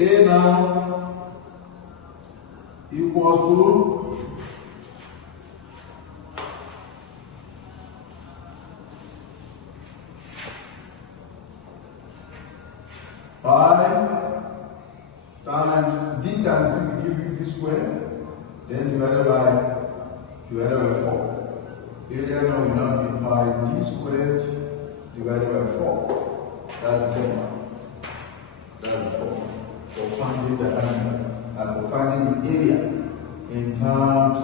A now equals to pi times d times d will give you d square, then divided by 4. Area now will now be pi d squared divided by 4. That's the formula. That's the formula for finding the diameter and for finding the area in terms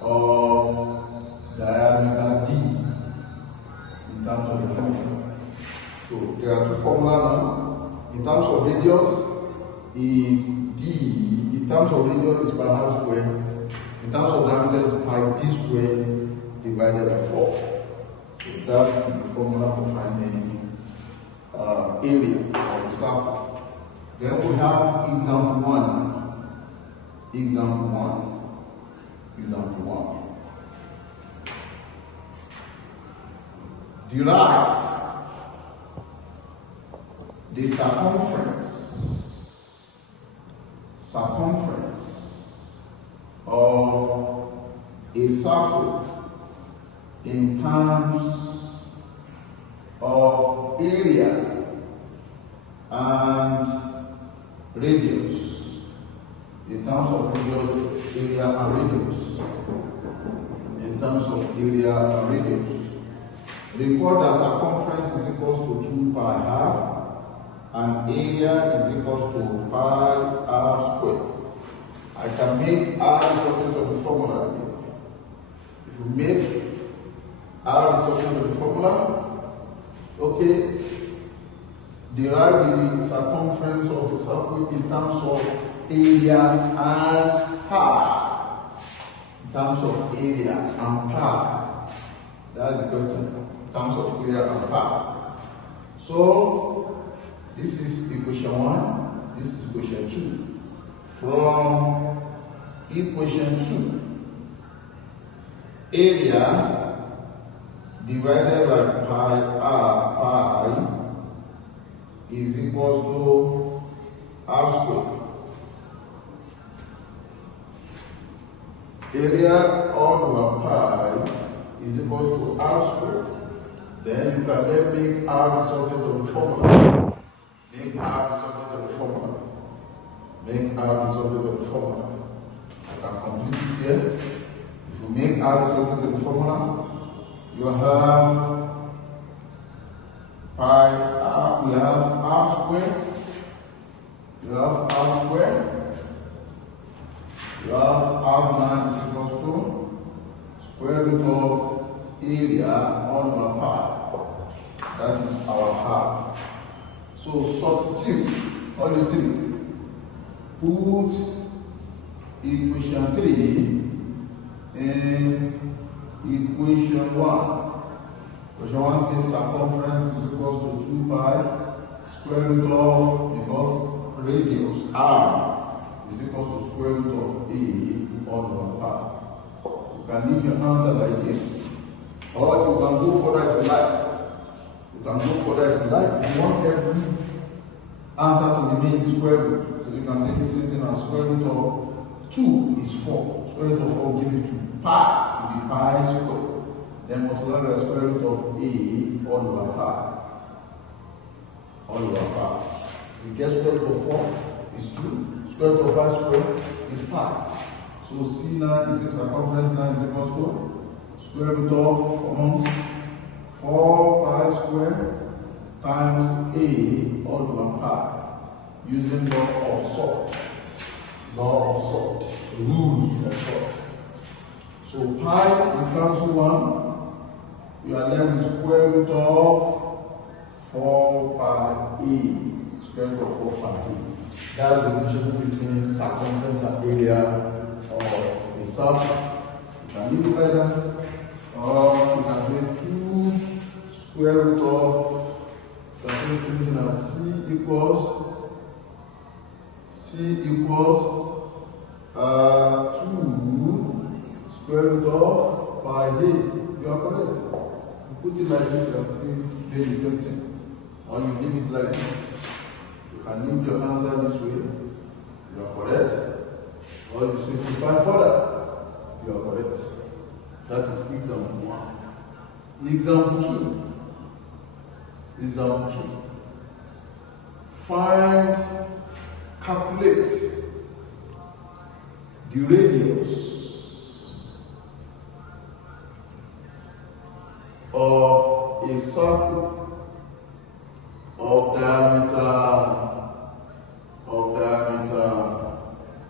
of diameter d, in terms of the diameter. So there are two formulas now. In terms of radius is d, in terms of radius is pi r squared, in terms of diameter is pi d squared divided by 4. So that's the formula for finding area of the circle. Then we have example 1. Example 1. Derive the circumference of a circle in terms of area and radius. In terms of area and radius. In terms of area and radius. Record that circumference is equals to 2 pi r and area is equals to pi r squared. I can make r the subject of the formula here. If you make r the subject of the formula, okay, derive the circumference of the circle in terms of area and pi. In terms of area and pi. That's the question. In terms of area and pi. So, this is equation 1, this is equation 2. From equation 2, area divided by pi is equals to r squared. Area over pi is equals to r squared. Then you can then make r the subject of the formula. Make r the subject of the formula. Make r the subject of the formula. I can complete it here. If you make r the subject of the formula, you have pi r, we have r squared. You have r squared. You have r9 is equals to square root of area on over pi. That is our r. So substitute all the three. Put equation 3 in equation 1. Equation 1 says circumference is equals to 2 pi square root of, because radius r is equals to square root of a all over pi. You can leave your answer like this, or you can go further if you like. You can go further if you like. You want every answer to remain square root. So you can say the same thing as square root of 2 is 4. Square root of 4 will give you 2 pi to be pi squared. Then multiply by square root of a all over pi. All over pi. If you get square root of 4 is 2. Square root of pi squared is pi. So C9 is circumference 9 is equals to square root of 4 pi squared times a all over pi. Using law of salt. Law of salt. Rules of salt. So pi becomes 1. You are left with square root of 4 pi a. Square root of 4 pi a. That's the relationship between circumference and area of a circle. You can leave it like that. Or you can say 2 square root of something as c equals 2 square root of pi a. You are correct. You put it like this, you are still doing the same thing. Or you leave it like this. You can leave your answer this way, you are correct. Or you simplify further, you are correct. That is example 1. Example 2. Example 2. Calculate the radius of a circle of diameter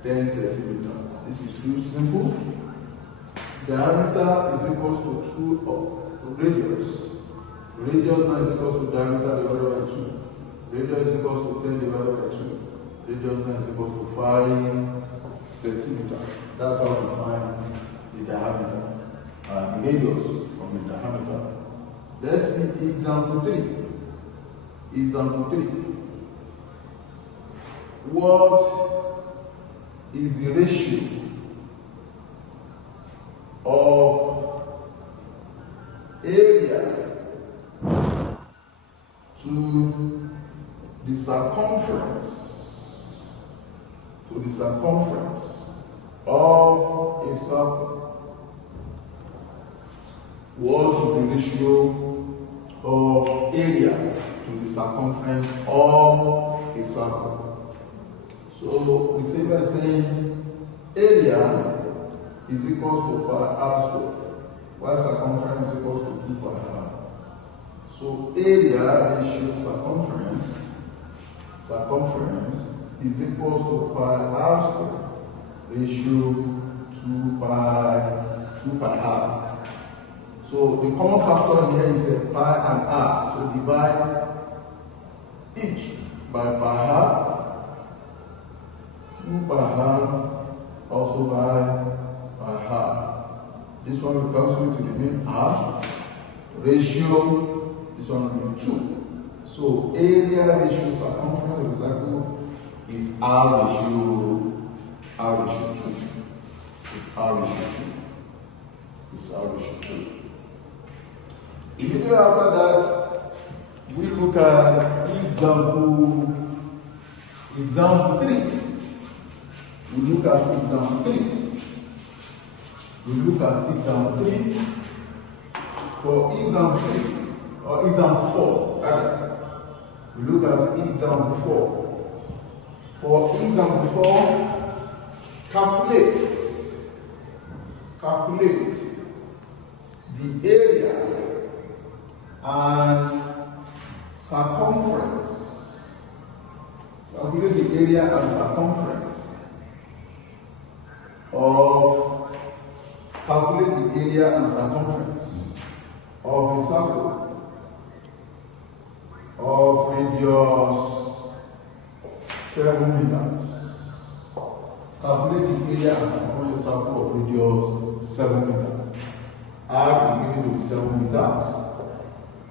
10 centimeter. This is too simple. Diameter is equal to 2 of radius. Radius now is equal to diameter divided by 2. Radius is equal to 10 divided by 2. Radius now is equal to 5 centimeter. That's how we find the diameter, the radius from the diameter. Let's see example 3. Example 3. What is the ratio of area to the circumference of a circle? What is the ratio of area to the circumference of a circle? So we say by saying area is equal to pi r squared, while circumference is equal to 2 pi r. So area ratio circumference is equal to pi r squared ratio 2 pi r. So the common factor here is pi and r. So divide each by pi r, 2 pi r, also by pi r. This one will cancel to remain r. Ratio, this one will be 2. So area ratio circumference of the circle is r ratio 2. It's r ratio 2. Immediately after that, we look at example 3. We look at example 3. For example 3, or example 4, rather, we look at example 4. For example 4, calculate the area and circumference. Calculate the area and circumference of a circle of radius 7 meters. Calculate the area and circumference of a circle of radius 7 meters. R is given to be 7 meters.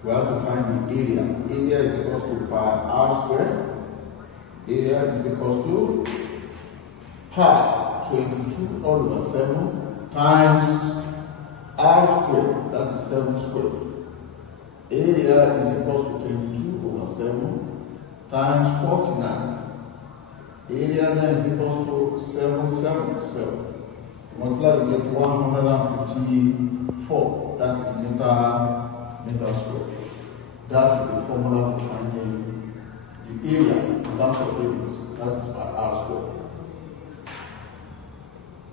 We have to find the area. Area is equal to pi r squared. Area is equal to pi 22 all over 7 times r squared, that is 7 squared. Area is equal to 22 over 7 times 49. Area now is equal to 777. Multiply, we get 154. That is meter squared. That is the formula for finding the area in terms of radius. That is by r squared.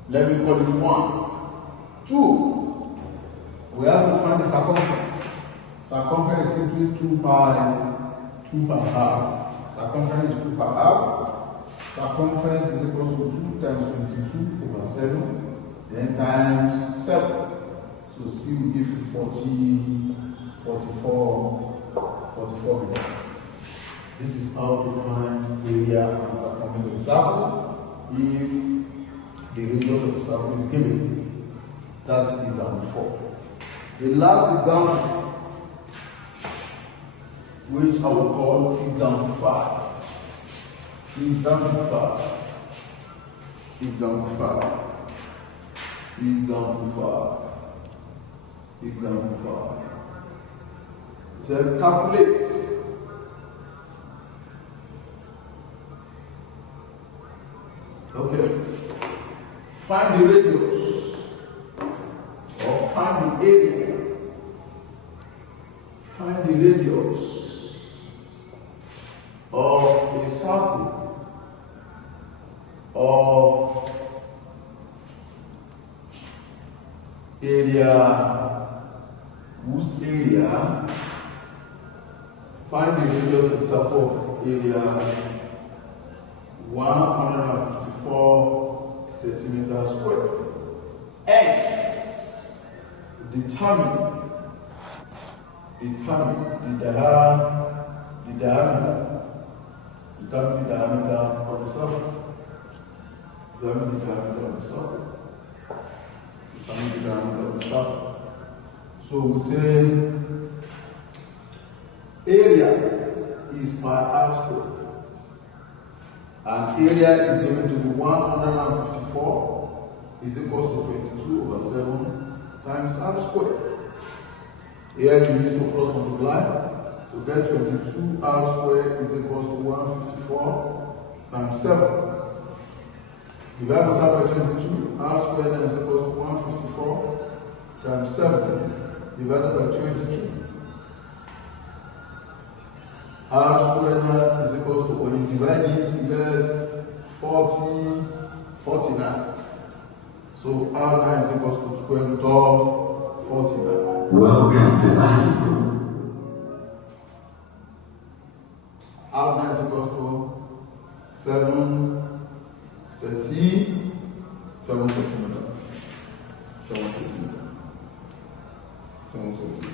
Let me call it 1. 2. We have to find the circumference. Circumference is simply 2 pi r. Circumference is 2 pi r. Circumference is equal to 2 times 22 over 7, then times 7. So C will give you 44 meters. This is how to find area and circumference of the circle if the radius of the circle is given. That's example 4. The last example, which I will call example 5. Example 5. So calculate Okay. Find the radius or find the area. Find the radius of a circle of area whose area. Find the radius of the circle of area 154 centimeters square. X. Determine the diameter. Determine the diameter of the circle. Determine the diameter of the circle. Determine the diameter of the circle. So we say area is pi r squared. And area is given to be 154 is equals to 22 over 7 times r squared. Here you use to cross multiply to get 22 r squared is equals to 154 times 7. Divide this out by 22, r squared is equals to 154 times 7 divided by 22. R squared is equals to, when you divide this, you get 49. So R9 is equals to square root of 49. Welcome to life. R9 is equals to 7 centimeters. 7 centimeters.